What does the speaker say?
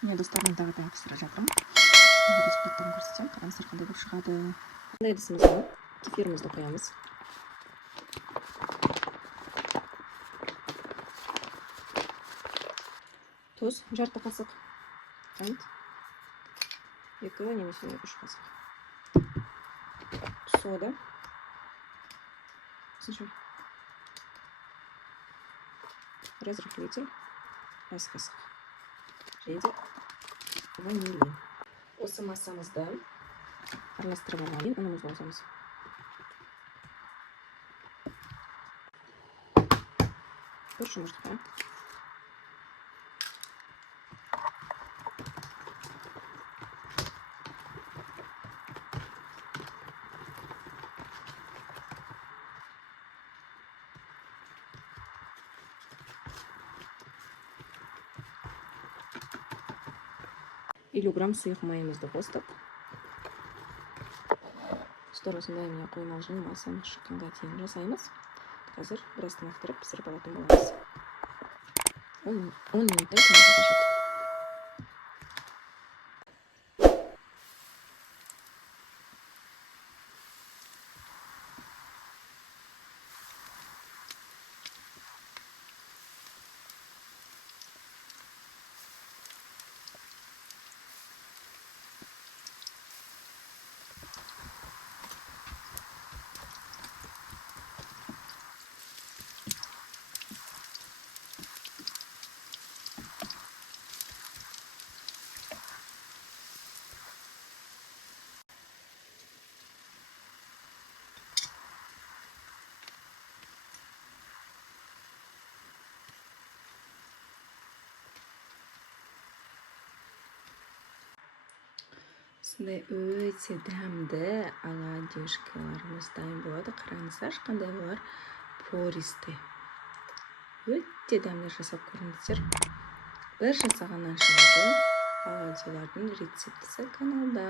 Міне достарыммен тағы да пісіріп жатырмын. Результаттарын көрсетсем, қараңыздар қандай болып шығады. Қандай ыдысымызға кефирімізді қоямыз. Тұз, жарты қасық. Қант. 2 немесе 3 қасық. Сода. Разрыхлитель. 1 қасық. Және де ванилин. Осы массамызды араластырып алғаннан кейін ұнымызды қосамыз. Бір жұмыртқа. Елу грамм сұйық майымызды қостық. Осындай міне қоймалжың массаны шыққанға дейін жасаймыз. Қазір біраз тынықтырып пісіріп алатын боламыз. 10 минуттай тынығы қажет. Осындай өте дәмді оладьишкаларымыз дайын болады. Қараңыздар, қандай олар пористый. Өте дәмді жасап көріңіздер. Бір жасағаннан шығады оладьилардың рецептісі каналда.